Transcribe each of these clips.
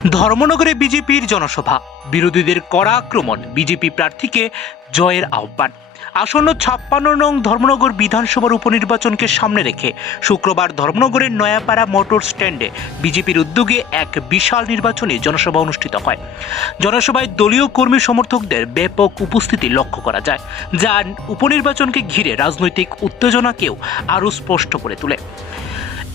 ধর্মনগরে বিজেপির জনসভা, বিরোধীদের কড়া আক্রমণ, বিজেপি প্রার্থীকে জয়ের আহ্বান। আসন্ন 56 নং ধর্মনগর বিধানসভার উপনির্বাচনকে সামনে রেখে শুক্রবার ধর্মনগরের নয়াপাড়া মোটর স্ট্যান্ডে বিজেপির উদ্যোগে এক বিশাল নির্বাচনী জনসভা অনুষ্ঠিত হয়। জনসভায় দলীয় কর্মী সমর্থকদের ব্যাপক উপস্থিতি লক্ষ্য করা যায়, যা উপনির্বাচনকে ঘিরে রাজনৈতিক উত্তেজনাকেও আরও স্পষ্ট করে তোলে।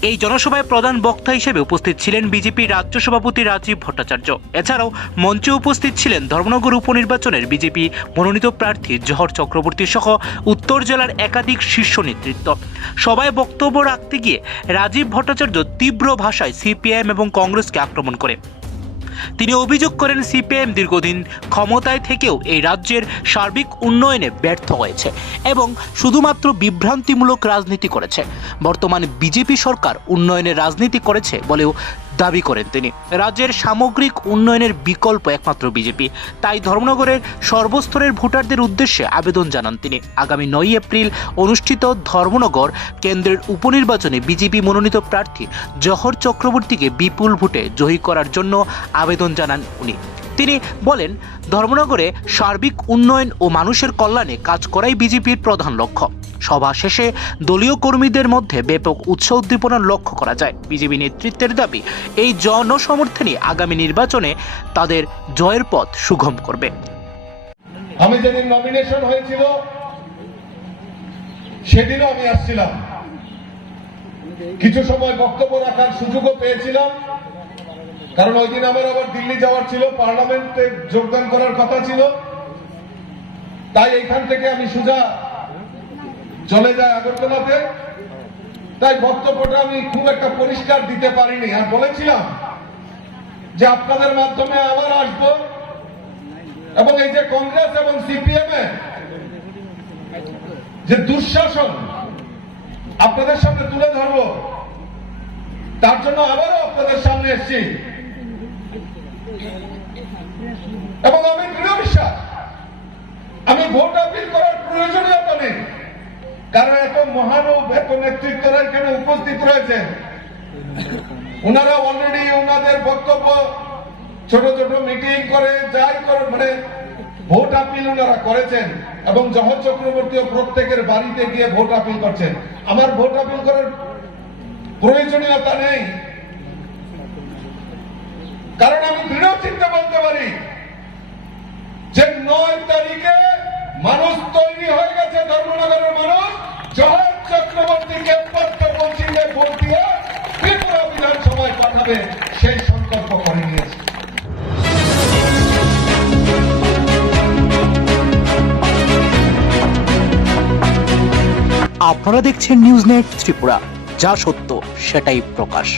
এই জনসভায় প্রধান বক্তা হিসেবে উপস্থিত ছিলেন বিজেপির রাজ্য সভাপতি রাজীব ভট্টাচার্য। এছাড়াও মঞ্চে উপস্থিত ছিলেন ধর্মনগর উপনির্বাচনের বিজেপি মনোনীত প্রার্থী জহর চক্রবর্তী সহ উত্তর জেলার একাধিক শীর্ষ নেতৃত্ব। সবাই বক্তব্য রাখতে গিয়ে রাজীব ভট্টাচার্য তীব্র ভাষায় সিপিআইএম এবং কংগ্রেসকে আক্রমণ করে। তিনি অভিযোগ করেন, সিপিআইএম দীর্ঘদিন ক্ষমতায় থেকেও এই রাজ্যের সার্বিক উন্নয়নে ব্যর্থ হয়েছে এবং শুধুমাত্র বিভ্রান্তিমূলক রাজনীতি করেছে। বর্তমান বিজেপি সরকার উন্নয়নের রাজনীতি করেছে বলেও দাবি করেন তিনি। রাজ্যের সামগ্রিক উন্নয়নের বিকল্প একমাত্র বিজেপি, তাই ধর্মনগরের সর্বস্তরের ভোটারদের উদ্দেশ্যে আবেদন জানান তিনি। আগামী 9 এপ্রিল অনুষ্ঠিত ধর্মনগর কেন্দ্রের উপনির্বাচনে বিজেপি মনোনীত প্রার্থী জহর চক্রবর্তীকে বিপুল ভোটে জয়ী করার জন্য আবেদন জানান উনি। তিনি বলেন, ধর্মনগরে সার্বিক উন্নয়ন ও মানুষের কল্যাণে কাজ করাই বিজেপির প্রধান লক্ষ্য। সভা শেষে দলীয় কর্মীদের মধ্যে ব্যাপক উৎসাহ উদ্দীপনা লক্ষ্য করা যায়। বিজেপি নেতৃত্বের দাবি, এই জনসমর্থনই আগামী নির্বাচনে তাদের জয়ের পথ সুগম করবে। আমি যেদিন নমিনেশন হয়েছিল সেদিনও আমি আসছিলাম, কিছু সময় বক্তব্য রাখার সুযোগও পেয়েছিলাম, কারণ ওই দিন আমার আবার দিল্লি যাওয়ার ছিল, পার্লামেন্টে যোগদান করার কথা ছিল। তাই এইখান থেকে আমি সোজা চলে যাই আগরতলাতে। তাই বক্তব্যটা আমি খুব একটা পরিষ্কার দিতে পারিনি, আর বলেছিলাম যে আপনাদের মাধ্যমে আবার আসবো এবং এই যে কংগ্রেস এবং সিপিএম এর যে দুঃশাসন আপনাদের সামনে তুলে ধরবো, তার জন্য আবারও আপনাদের সামনে এসেছি। এবং আমি দৃঢ় বিশ্বাস, আমি ভোট আপিল করার প্রয়োজনীয়তা নেই, কারণ এত মহানুভ, এত নেতৃত্বরা এখানে উপস্থিত রয়েছেন। ওনারা অলরেডি ওনাদের বক্তব্য ছোট ছোট মিটিং করে যাই করে মানে ভোট আপিল ওনারা করেছেন এবং জহর চক্রবর্তীও প্রত্যেকের বাড়িতে গিয়ে ভোট আপিল করছেন। আমার ভোট আপিল করার প্রয়োজনীয়তা নেই, কারণ আমি দৃঢ় চিন্তা বলতে পারি যে 9 তারিখে মানুষ তৈরি হয়ে গেছে। ধর্মনগরের মানুষ জহর চক্রবর্তীকে পঞ্চিলে ভোট দিয়ে ত্রিপুরা বিধানসভায় পাঠাবে, সেই সংকল্প করে নিয়েছে। আপনারা দেখছেন নিউজ নেট ত্রিপুরা, যা সত্য সেটাই প্রকাশ।